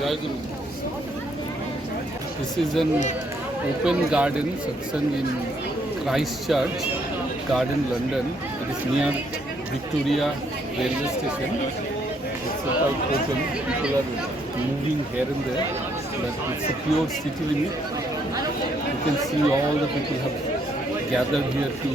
Jai Guru. This is an open garden satsang in Christchurch Garden, London. It is near Victoria railway station. It's quite open. People are moving here and there, but it's a pure city limit. You can see all the people have gathered here to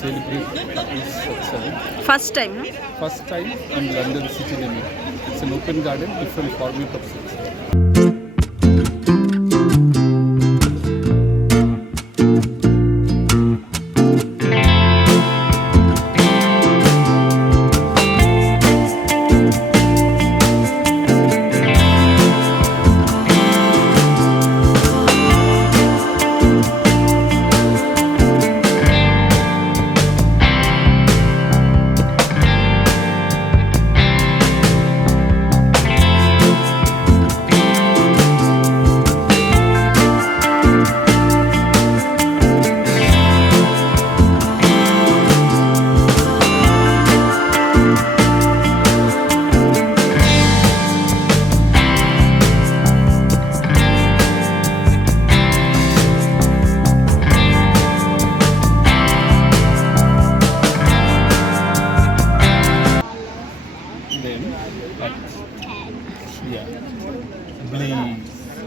celebrate this satsang. First time, no? First time in London city limit. It's an open garden, different format of satsang.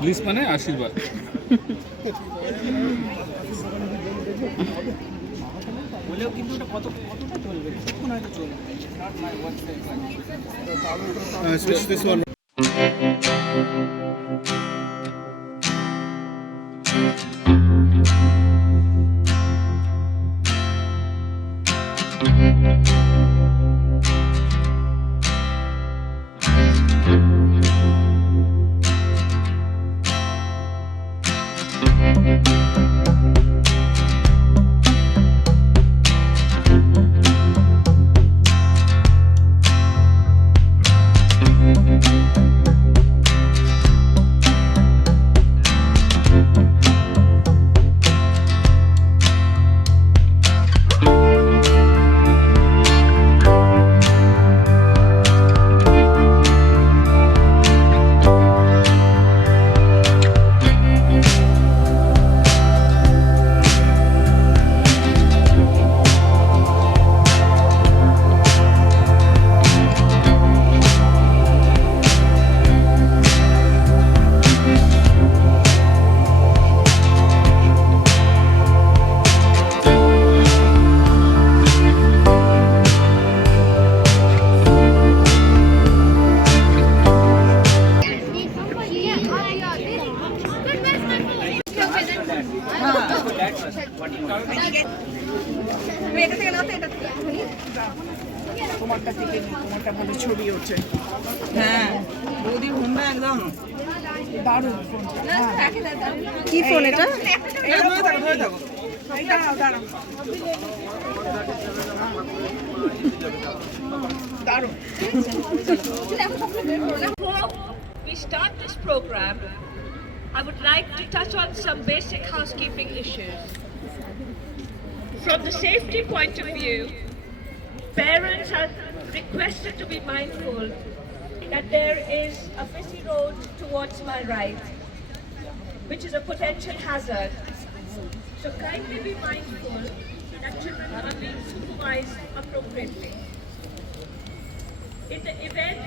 Bliss মানে আশীর্বাদ। বলেও কিন্তু ওটা কতটা চলবে, কিছুক্ষণ হয়তো চলবে। Switch this one. তোমারটা থেকে তোমারটা ভালো ছবি ওঠে। হ্যাঁ বৌদি ফোনটা একদম দারুণ ফোন। কি ফোন এটা? দারুণ। Before we start this program, I would like to touch on some basic housekeeping issues. From the safety point of view, parents are requested to be mindful that there is a busy road towards my right, which is a potential hazard. So kindly be mindful that children are being supervised appropriately. In the event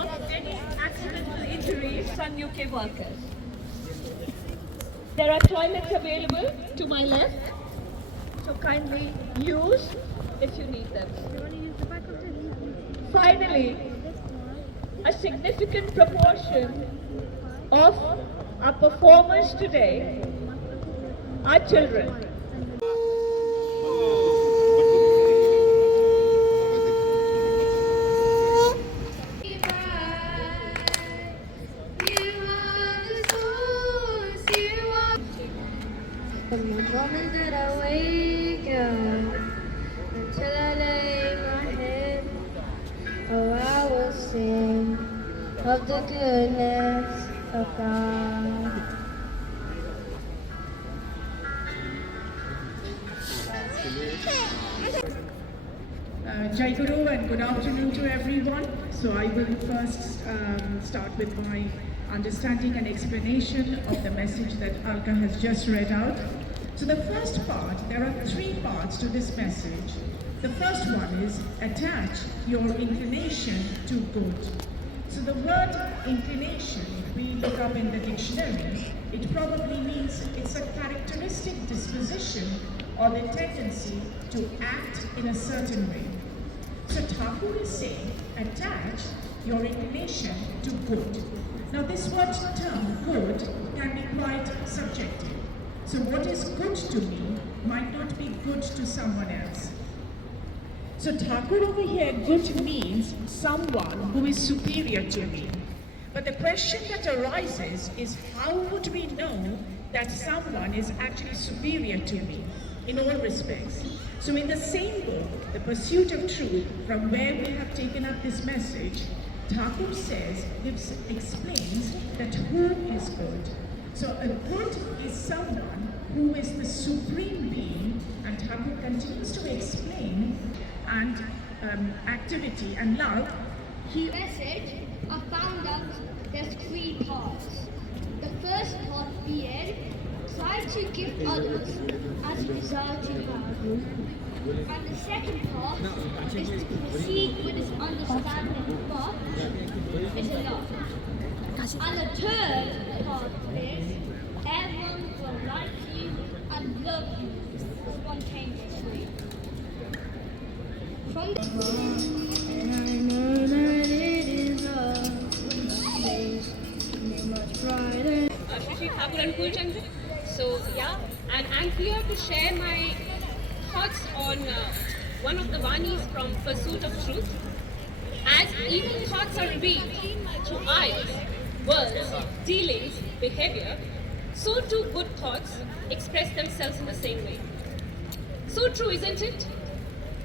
of any accidental injuries on UK workers, there are toilets available to my left, so kindly use if you need them. Finally, a significant proportion of our performers today are children. From the moment that I wake up until I lay my head, oh, I will sing of the goodness of God. Jai Guru and good afternoon to everyone. So I will first start with my understanding and explanation of the message that Alka has just read out. So the first part, there are three parts to this message. The first one is attach your inclination to good. So the word inclination, if we look up in the dictionary, it probably means it's a characteristic disposition or the tendency to act in a certain way. So Thakur is saying, attach your inclination to good. Now this word term, good, can be quite subjective. So what is good to me might not be good to someone else. So Thakur over here, good means someone who is superior to me. But the question that arises is, how would we know that someone is actually superior to me in all respects? So in the same book, The Pursuit of Truth, from where we have taken up this message, Thakur says, explains that who is good. So a good is someone who is the supreme being, and Thakur continues to explain, and activity and love. Message, I found out there's three parts. The first part being, try to give others as you desire to have. And the second part is to proceed with his understanding, but is enough. And the third part is, everyone will like you and love you spontaneously. From the I know that it is a place much brighter. Shri Thakur and Kulchandra. So yeah, and I'm here to share my thoughts on one of the Vanis from Pursuit of Truth. As evil thoughts are revealed through eyes, words, dealings, behavior, so too good thoughts express themselves in the same way. So true, isn't it?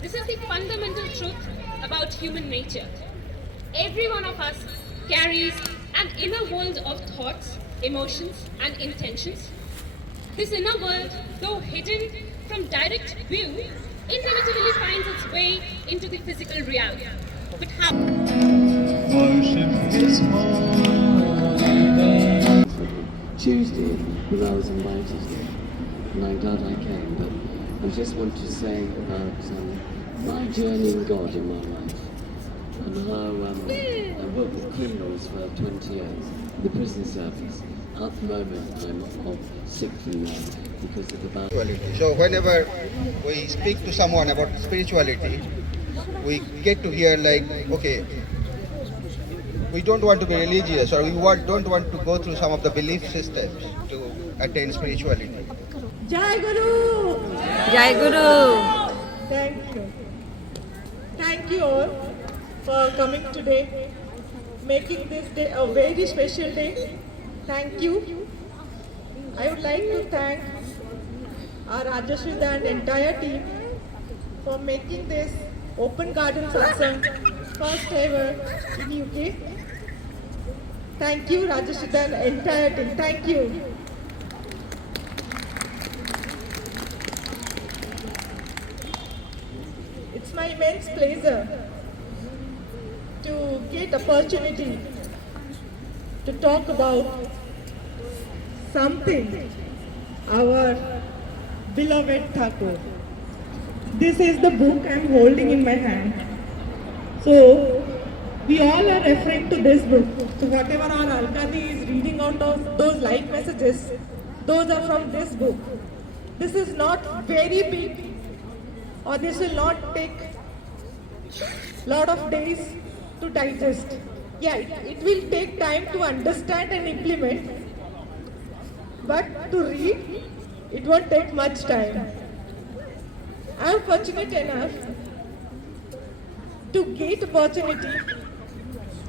This is the fundamental truth about human nature. Every one of us carries an inner world of thoughts, emotions, and intentions. This inner world, though hidden from direct view, inevitably finds its way into the physical reality. But how? Tuesday, when I was invited here, and I'm glad I came, but I just want to say about my journey in God in my life, and how I worked with criminals for 20 years, the prison service. At the moment, I'm off sick from that because of the bad. So whenever we speak to someone about spirituality, we get to hear like, okay, we don't want to be religious, or we don't want to go through some of the belief systems to attain spirituality. Jai Guru! Jai Guru! Thank you. Thank you all for coming today, making this day a very special day. Thank you. I would like to thank our Rajashrita and entire team for making this Open Garden Satsang first ever in UK. Thank you, Rajashrita and entire team. Thank you. It's my immense pleasure to get opportunity to talk about something our beloved Thakur. This is the book I'm holding in my hand. So we all are referring to this book. So whatever our Alkadi is reading out of those live messages, those are from this book. This is not very big, or this will not take lot of days to digest. Yeah, it will take time to understand and implement, but to read, it won't take much time. I am fortunate enough to get opportunity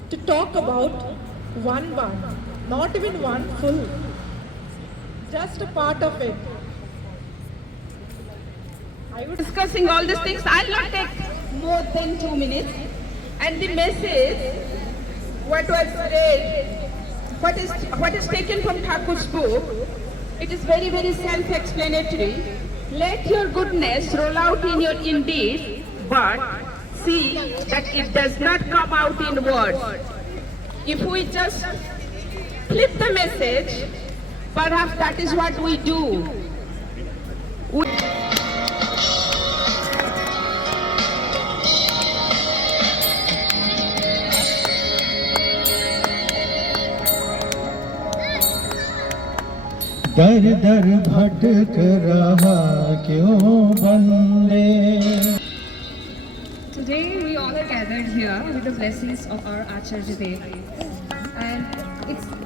to talk about one, not even one full, just a part of it. I was discussing all these things. I'll not take more than 2 minutes. And the message, what was read, what is taken from Thakur's book, it is very, very self-explanatory. Let your goodness roll out in your indeed, but see that it does not come out in words. If we just flip the message, perhaps that is what we do. दर दर भटक रहा क्यों बंदे. Today we all are gathered here with the blessings of our Acharya Dev. And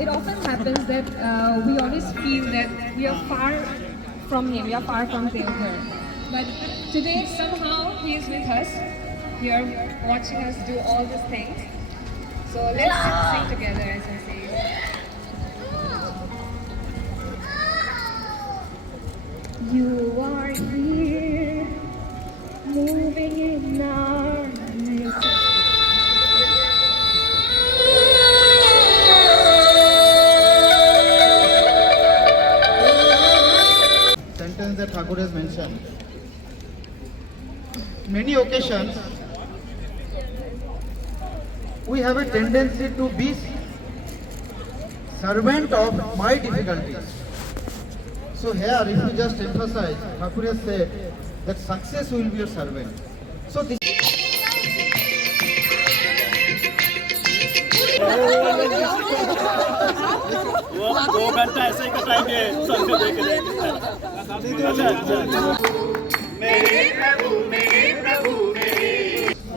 it often happens that we always feel that we are far from him, we are far from Deoghar. But today somehow he is with us, here watching us do all these things. So let's sing together as I say. You are here, moving in our midst. Sentence that Thakur has mentioned. Many occasions, we have a tendency to be servant of my difficulties. So here, if you just emphasize, Thakur has said that success will be your servant. So this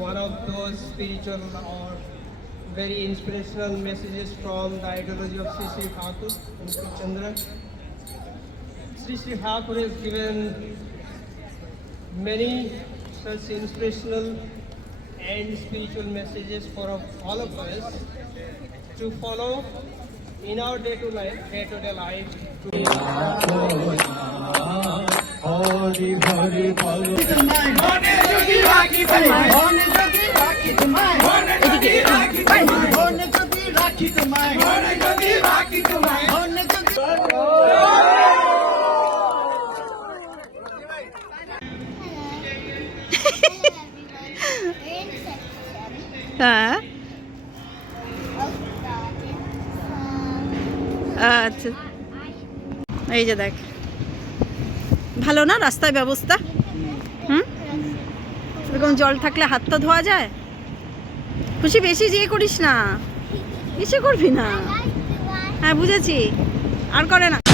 one of those spiritual or very inspirational messages from the ideology of Sri Sri Thakur and Sri Chandra. Sri Sri Thakur has given many such inspirational and spiritual messages for all of us to follow in our day-to-day life. হ্যাঁ আচ্ছা এই যে দেখ ভালো না রাস্তায় ব্যবস্থা এরকম জল থাকলে হাত তো ধোয়া যায় খুশি বেশি যে করিস না বেশি করবি না হ্যাঁ বুঝেছি আর করে না